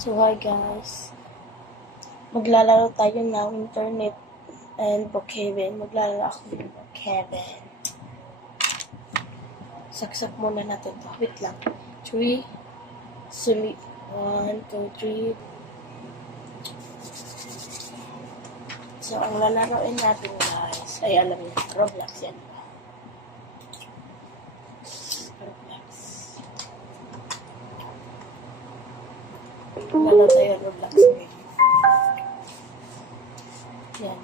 So hi guys, maglalaro tayo ng internet and Brookhaven. Maglalaro ako ng Brookhaven. Saksak muna natin to. Wait lang. 3, 1, 2, 3. So ang lalaroin natin guys, ay alam niyo, Roblox yan. Lalo tayo Roblox game. Yan.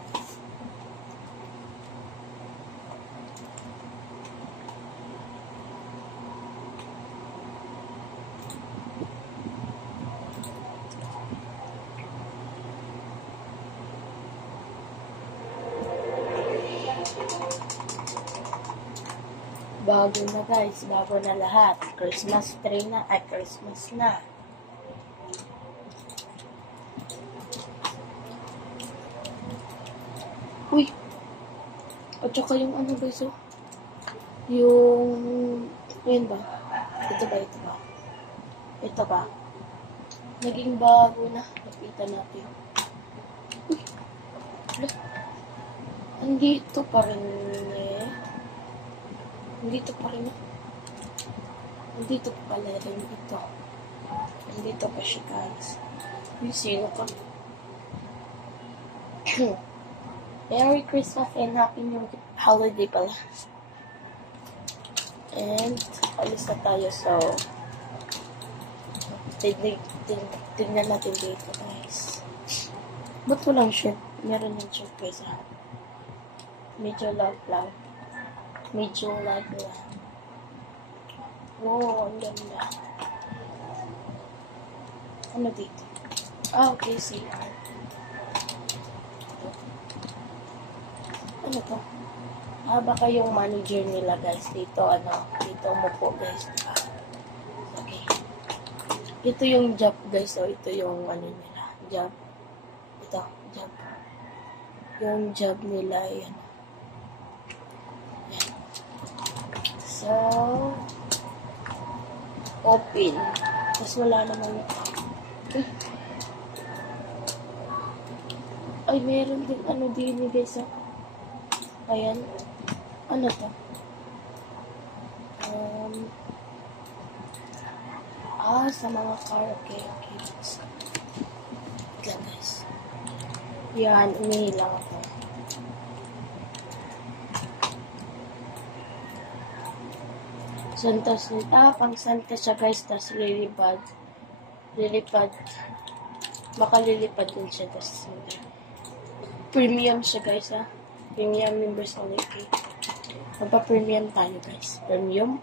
Bago na guys, bago na lahat. Christmas tree na, ay Christmas na. Uy! At saka yung ano guys, oh. Yung... Ayan ba? Ito ba? Ito ba? Naging bago na. Lapitan natin. Uy! Andito pa rin eh. Andito pa rin eh. Andito pa pala rin ito. Andito pa siya guys. Yung sino ka? Merry Christmas and Happy New Holiday pala. And, alis na tayo. So, tignan natin dito, guys. Ba't walang shirt? Meron yung shirt, guys, ha? Medyo lag lang. Wow, ang ganda. Ano dito? Okay, CR. Ano to? Baka yung manager nila guys dito, dito umupo guys, diba? Okay. Ito yung job guys, so ito yung nila, job. Ito, job. Yung job nila, yan. Yan. So, open. Tapos wala naman ito. Ay, meron din din guys, oh. Ayan. Ano to? Sa mga car. Okay. Yan, guys. Yan, umihilang ako. Pang Santa siya, guys. Tas lilipad. Baka lilipad din siya. Tas premium siya, guys, ha. Premium members only, okay? Magpa-premium tayo, guys. Premium.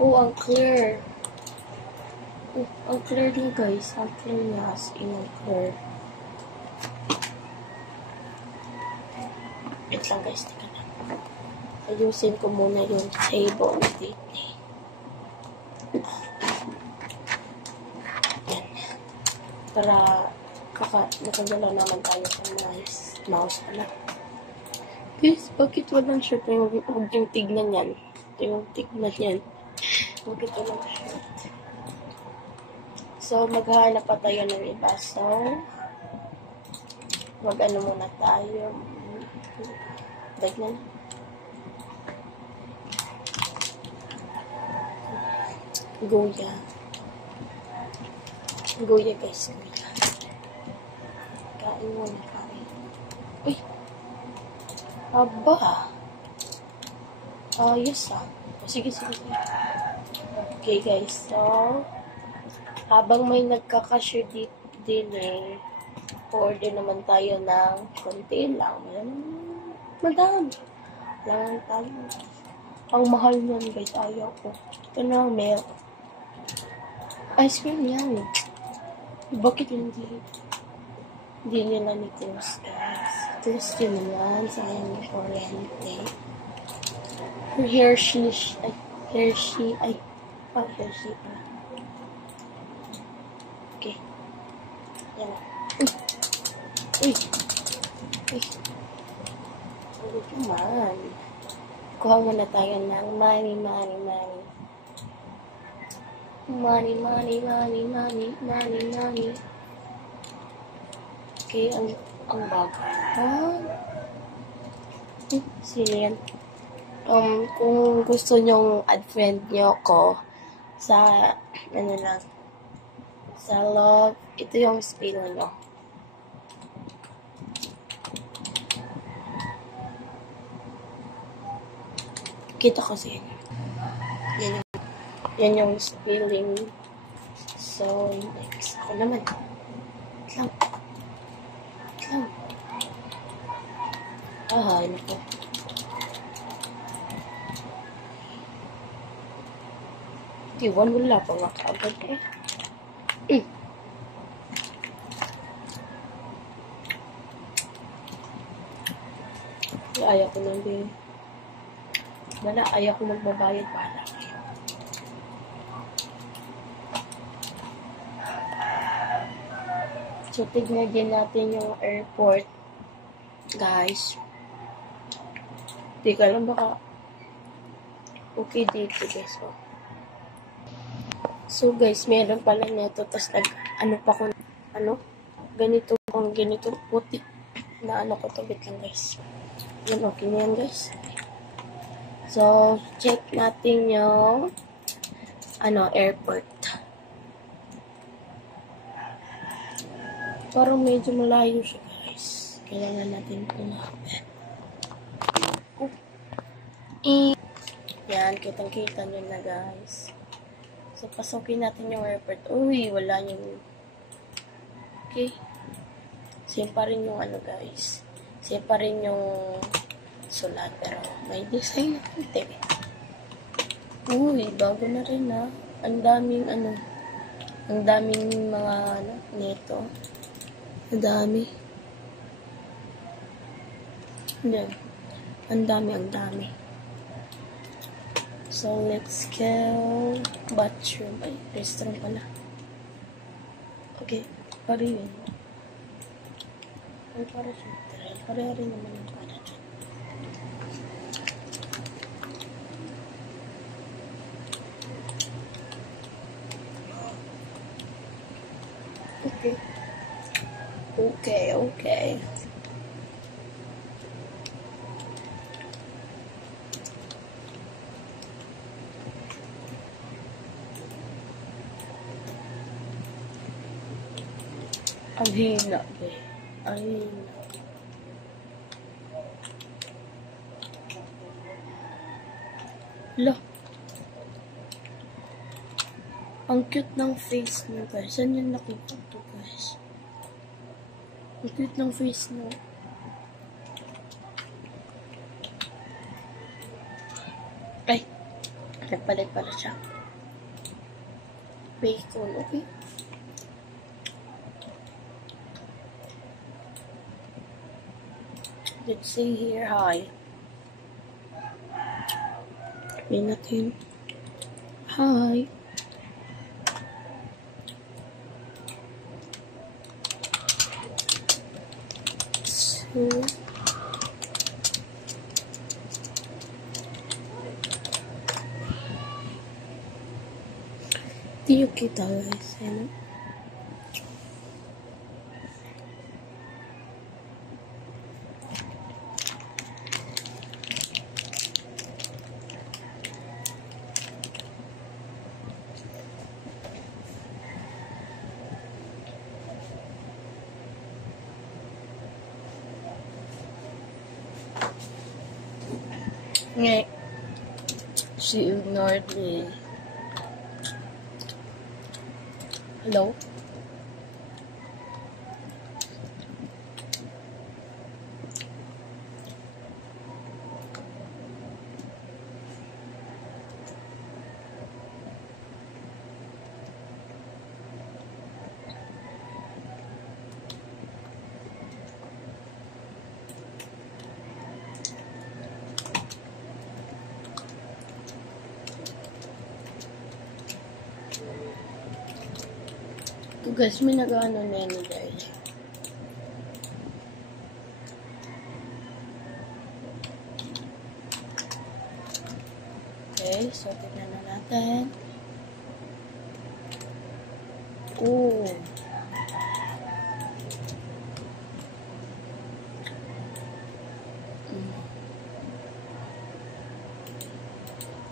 Oh, ang clear. Oh, ang clear din, guys. Ang clear niya. As in, ang clear. Wait lang, guys. Tika lang. Ayusin ko muna yung table dito. Yan. Para nakagala naman tayo sa mouse pala. Guys, bakit walang shirt? Huwag yung tignan yan. Huwag walang shirt. So, maghahanap pa tayo ng iba. So, mag-ano muna tayo. Bagnan. Goya. Goya, guys. Kain muna. Uy! Aba! Yes, Sige. Okay, guys. So, habang may nagkakasure din order naman tayo ng konti lang. Madami. Lang tayo. Ang mahal nun, guys. Ayaw ko. Ito na, milk. Ice cream yan. Bakit hindi nila nitinus, guys? Tinus din yan. Sayang yung kuryente. Hershey pa. Okay. Yan. Uy. Come on. Kuha muna tayo ng money. Money, money, money, money, money, money. Okay, ang bago. Sino yan? Kung gusto nyong add friend nyo ko sa, ano lang, sa love, ito yung spell nyo. Kita ko sa inyo. Yan yung spelling. So, next. Ako naman. Lang. Ano po? Iwan wala pa nga kaagad eh. Ayaw ko lang din. Ayaw ko magbabayad para kayo. So, tignan din natin yung airport. Guys. Di ka lang baka okay dito guys. So guys, meron pala neto. Tapos ganito puti na ko to. Bit lang guys. Yan, okay na yan guys. So, check natin yung airport. Parang medyo malayo siya guys. Kailangan natin pumunta. Yan, kitang-kita nyo na guys. So, pasukin natin yung airport. Uy, wala yung... Okay. Same pa rin yung guys. Same pa rin yung sulat. Pero may design na konti. Uy, bago na rin ha. Ang daming ang daming mga nito. Ang dami. Yan. Ang dami. So, let's go. Bathroom. Ay, restaurant pala. Okay. Pari yun. Ay, para siya. Pare rin naman yung para dyan. Okay. Ang hina, be. Ang hina. Hala. Ang cute ng face niya, guys. Saan yung nakita to, guys? Ang cute ng face niya. Ay. Nagpalit pala siya. Bacon, okay? Let's say here, hi. Sabihin natin, hi. So, di yung kita guys, ano? Ngay. She ignored me. Hello? Guys, may nag-ano na yun guys. Okay, so tignan na natin. Oh.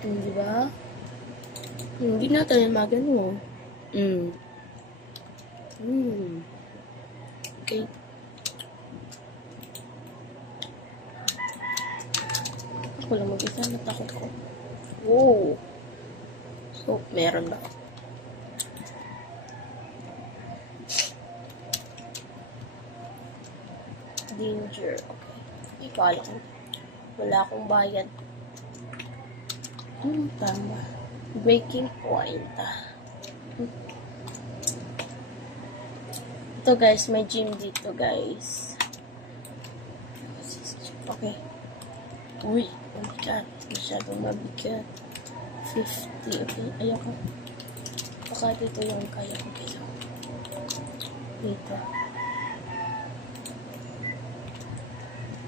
Di ba? Hindi natin yung magano. Okay. Ako lang mag-isa, natakot ko. Wow. So, meron ba? Danger. Okay. Ikala ko. Wala akong bayad. Tama. Breaking point. Ito guys, may gym dito guys. Okay. Uy, mabigat. Masyadong mabigat. 50. Okay, ayoko. Baka dito yung kaya ko guys. Dito.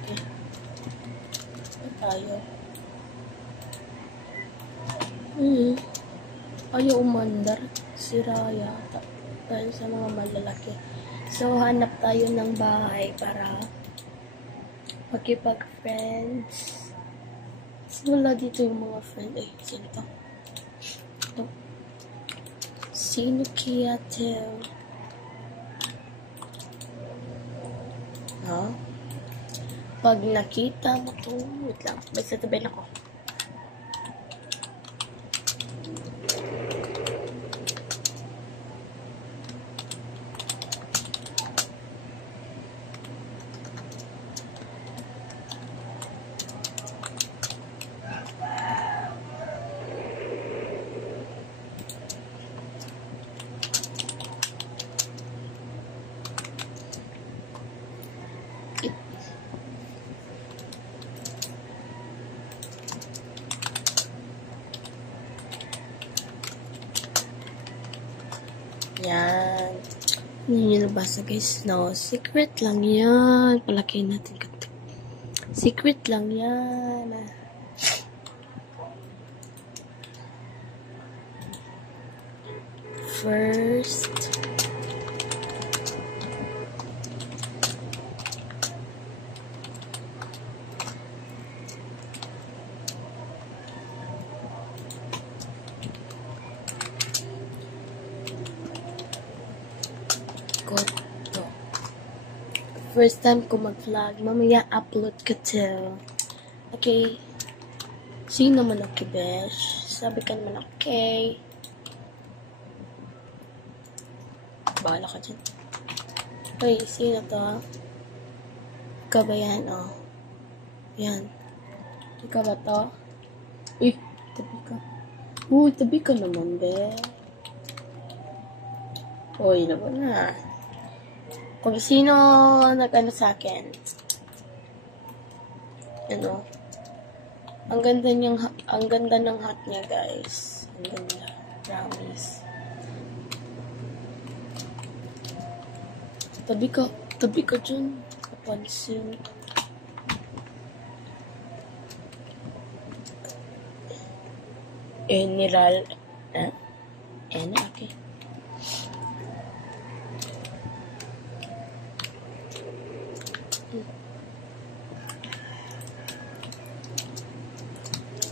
Okay. Ito tayo. Ayaw umandar. Sira yata. Dahil sa mga malalaki. So, hanap tayo ng bahay para makipag-friends. Wala dito yung mga friend. Eh, sino to? Ito. Sino kaya to? Ha? Pag nakita mo to, wait lang. May sasabihin ako. Yan. Hindi nyo nabasa guys. No, secret lang yan. Palaki natin. Secret lang yan. First. First time ko mag-vlog. Mamaya upload ka to. Okay. Sino naman okay, besh? Sabi ka naman okay. Bahala ka dyan. Uy, sino to? Ikaw ba yan? Oh. Yan. Ikaw ba to? Uy, tabi ka. Uy, tabi ka naman, be. Uy, naman na. Kung sino nag-ano sa akin. Ano? Ang ganda ng hat niya, guys. Ang ganda. Promise. Tabi ka dyan. Kapansin. Niral. Okay.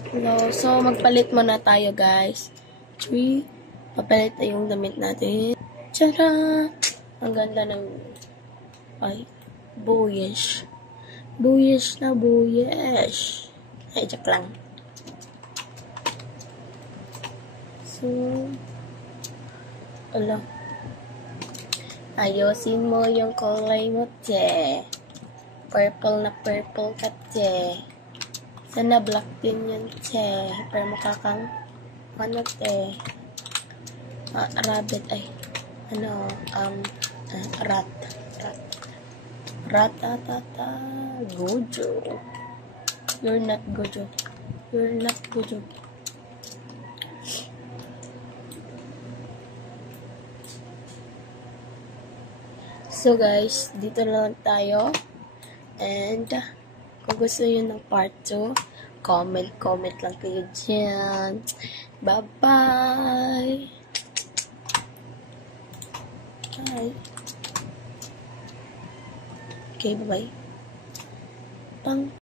Hello. So, magpalit muna tayo, guys. 3. Papalit na yung damit natin. Tara! Ang ganda ng... Ay, boyish. Boyish na boyish. Ay, joke lang. So, ala. Ayosin mo yung kulay mo, te. Purple na purple ka, te. Sana black din yun, te. Pero mukha kang, ano, te. Rabbit, ay. Ano, rat. Ratatata. Gojo. You're not Gojo. You're not Gojo. So guys, dito na lang tayo. And, kung gusto nyo ng part 2, comment lang kayo dyan. Bye-bye! Hi. Okay, bye-bye. Pang.